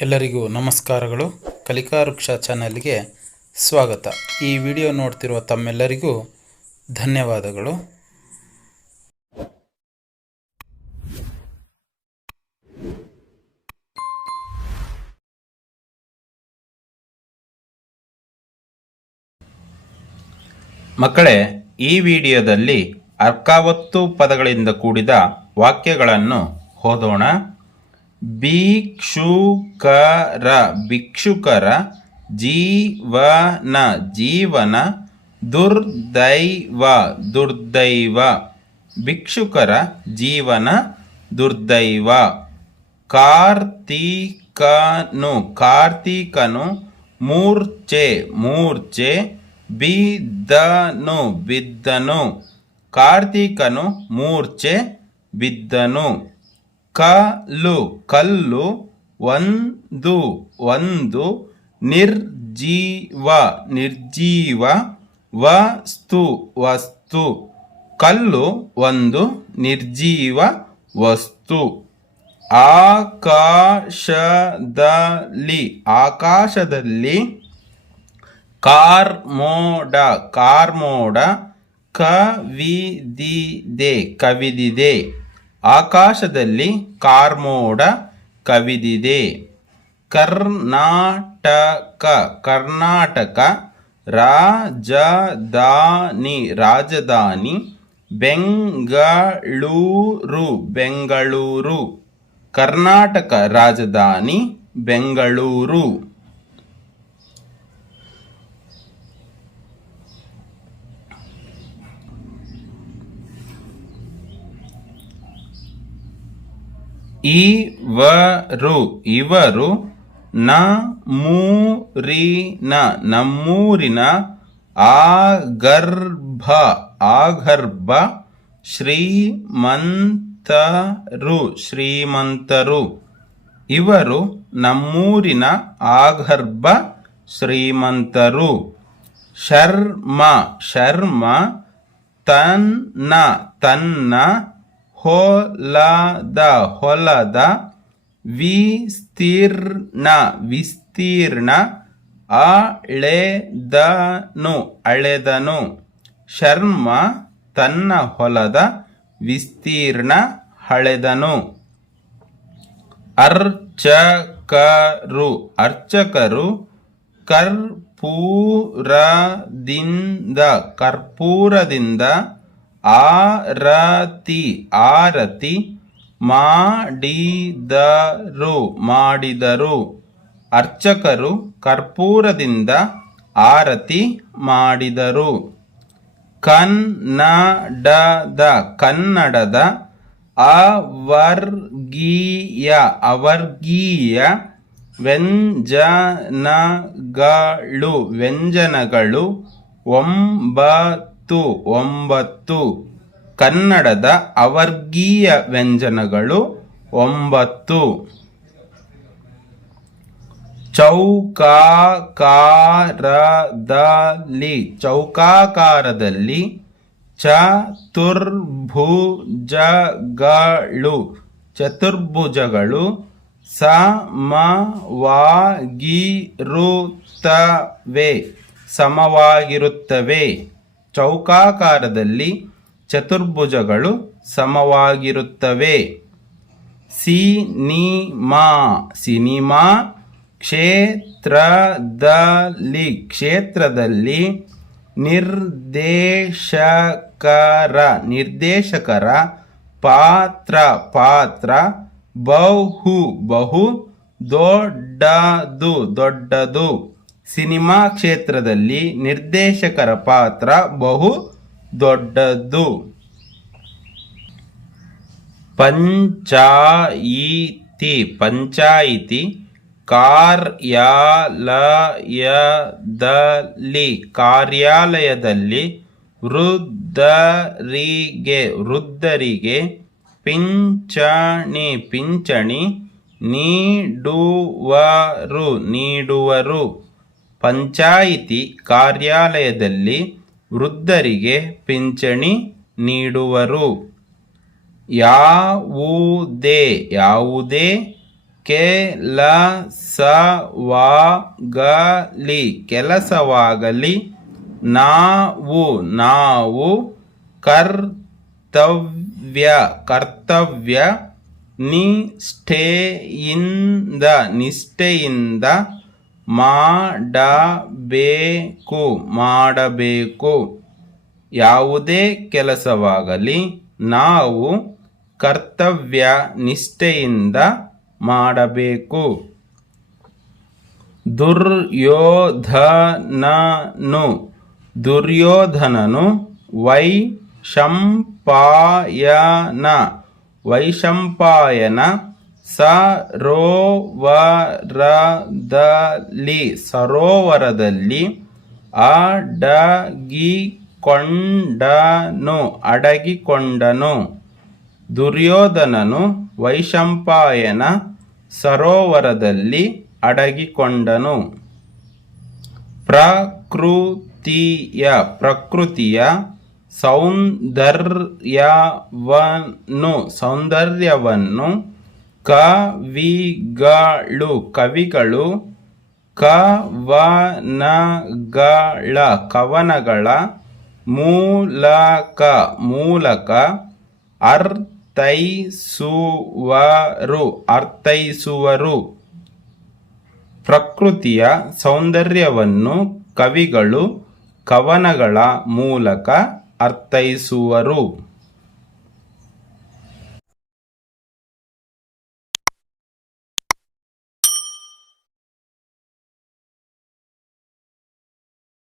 ಎಲ್ಲರಿಗೂ ನಮಸ್ಕಾರಗಳು. ಕಲಿಕಾ ವೃಕ್ಷ ಚಾನಲ್ಗೆ ಸ್ವಾಗತ. ಈ ವಿಡಿಯೋ ನೋಡ್ತಿರುವ ತಮ್ಮೆಲ್ಲರಿಗೂ ಧನ್ಯವಾದಗಳು. ಮಕ್ಕಳೇ, ಈ ವಿಡಿಯೋದಲ್ಲಿ ಅರ್ಕಾವತ್ತು ಪದಗಳಿಂದ ಕೂಡಿದ ವಾಕ್ಯಗಳನ್ನು ಓದೋಣ. ಭಿಕ್ಷುಕರ ಭಿಕ್ಷುಕರ, ಜೀವನ ಜೀವನ, ದುರ್ದೈವ ದುರ್ದೈವ. ಭಿಕ್ಷುಕರ ಜೀವನ ದುರ್ದೈವ. ಕಾರ್ತಿಕನು ಕಾರ್ತಿಕನು, ಮೂರ್ಛೆ ಮೂರ್ಛೆ, ಬಿದ್ದನು ಬಿದ್ದನು. ಕಾರ್ತಿಕನು ಮೂರ್ಛೆ ಬಿದ್ದನು. ಕಲ್ಲು ಕಲ್ಲು, ಒಂದು ಒಂದು, ನಿರ್ಜೀವ ನಿರ್ಜೀವ, ವಸ್ತು ವಸ್ತು. ಕಲ್ಲು ಒಂದು ನಿರ್ಜೀವ ವಸ್ತು. ಆಕಾಶದಲ್ಲಿ ಆಕಾಶದಲ್ಲಿ, ಕಾರ್ಮೋಡ ಕಾರ್ಮೋಡ, ಕವಿದಿದೆ ಕವಿದಿದೆ. ಆಕಾಶದಲ್ಲಿ ಕಾರ್ಮೋಡ ಕವಿದಿದೆ. ಕರ್ನಾಟಕ ಕರ್ನಾಟಕ, ರಾಜಧಾನಿ ರಾಜಧಾನಿ, ಬೆಂಗಳೂರು ಬೆಂಗಳೂರು. ಕರ್ನಾಟಕ ರಾಜಧಾನಿ ಬೆಂಗಳೂರು. ಇವರು ಇವರು, ನಮ್ಮೂರಿನ ನಮ್ಮೂರಿನ, ಆಗರ್ಭ ಆಗರ್ಭ, ಶ್ರೀಮಂತರು ಶ್ರೀಮಂತರು. ಇವರು ನಮ್ಮೂರಿನ ಆಗರ್ಭ ಶ್ರೀಮಂತರು. ಶರ್ಮ ಶರ್ಮ, ತನ್ನ ತನ್ನ, ಹೊಲದ ಹೊಲದ, ವಿಸ್ತೀರ್ಣ ವಿಸ್ತೀರ್ಣ, ಅಳೆದನು ಅಳೆದನು. ಶರ್ಮ ತನ್ನ ಹೊಲದ ವಿಸ್ತೀರ್ಣ ಅಳೆದನು. ಅರ್ಚಕರು ಅರ್ಚಕರು, ಕರ್ಪೂರದಿಂದ ಕರ್ಪೂರದಿಂದ, ಆರತಿ ಆರತಿ, ಮಾಡಿದರು ಮಾಡಿದರು. ಅರ್ಚಕರು ಕರ್ಪೂರದಿಂದ ಆರತಿ ಮಾಡಿದರು. ಕನ್ನಡದ ಕನ್ನಡದ, ಅವರ್ಗೀಯ ಅವರ್ಗೀಯ, ವ್ಯಂಜನಗಳು ವ್ಯಂಜನಗಳು, ಒಂಬತ್ತು ಒಂಬತ್ತು. ಕನ್ನಡದ ಅವರ್ಗೀಯ ವ್ಯಂಜನಗಳು 9. ಚೌಕಾಕಾರದಲ್ಲಿ ಚೌಕಾಕಾರದಲ್ಲಿ, ಚತುರ್ಭುಜಗಳು ಚತುರ್ಭುಜಗಳು, ಸಮವಾಗಿರುತ್ತವೆ ಸಮವಾಗಿರುತ್ತವೆ. ಚೌಕಾಕಾರದಲ್ಲಿ ಚತುರ್ಭುಜಗಳು ಸಮವಾಗಿರುತ್ತವೆ. ಸಿನಿಮಾ ಸಿನಿಮಾ, ಕ್ಷೇತ್ರದಲ್ಲಿ ಕ್ಷೇತ್ರದಲ್ಲಿ, ನಿರ್ದೇಶಕರ ನಿರ್ದೇಶಕರ, ಪಾತ್ರ ಪಾತ್ರ, ಬಹು ಬಹು, ದೊಡ್ಡದು ದೊಡ್ಡದು. ಸಿನಿಮಾ ಕ್ಷೇತ್ರದಲ್ಲಿ ನಿರ್ದೇಶಕರ ಪಾತ್ರ ಬಹು ದೊಡ್ಡದು. ಪಂಚಾಯಿತಿ ಪಂಚಾಯಿತಿ, ಕಾರ್ಯಾಲಯದಲ್ಲಿ ಕಾರ್ಯಾಲಯದಲ್ಲಿ, ವೃದ್ಧರಿಗೆ ವೃದ್ಧರಿಗೆ, ಪಿಂಚಣಿ ಪಿಂಚಣಿ, ನೀಡುವರು ನೀಡುವರು. ಪಂಚಾಯಿತಿ ಕಾರ್ಯಾಲಯದಲ್ಲಿ ವೃದ್ಧರಿಗೆ ಪಿಂಚಣಿ ನೀಡುವರು. ಯಾವುದೇ ಯಾವುದೇ, ಕೆಲಸವಾಗಲಿ ಕೆಲಸವಾಗಲಿ. ನಾವು ಕರ್ತವ್ಯ ನಿಷ್ಠೆಯಿಂದ ಮಾಡಬೇಕು. ಯಾವುದೇ ಕೆಲಸವಾಗಲಿ ನಾವು ಕರ್ತವ್ಯ ನಿಷ್ಠೆಯಿಂದ ಮಾಡಬೇಕು. ದುರ್ಯೋಧನನು ವೈಶಂಪಾಯನ ಸರೋವರದಲ್ಲಿ ಅಡಗಿಕೊಂಡನು. ದುರ್ಯೋಧನನು ವೈಶಂಪಾಯನ ಸರೋವರದಲ್ಲಿ ಅಡಗಿಕೊಂಡನು. ಪ್ರಕೃತಿಯ ಸೌಂದರ್ಯವನ್ನು ಕವಿಗಳು ಕವನಗಳ ಮೂಲಕ ಅರ್ಥೈಸುವರು. ಪ್ರಕೃತಿಯ ಸೌಂದರ್ಯವನ್ನು ಕವಿಗಳು ಕವನಗಳ ಮೂಲಕ ಅರ್ಥೈಸುವರು.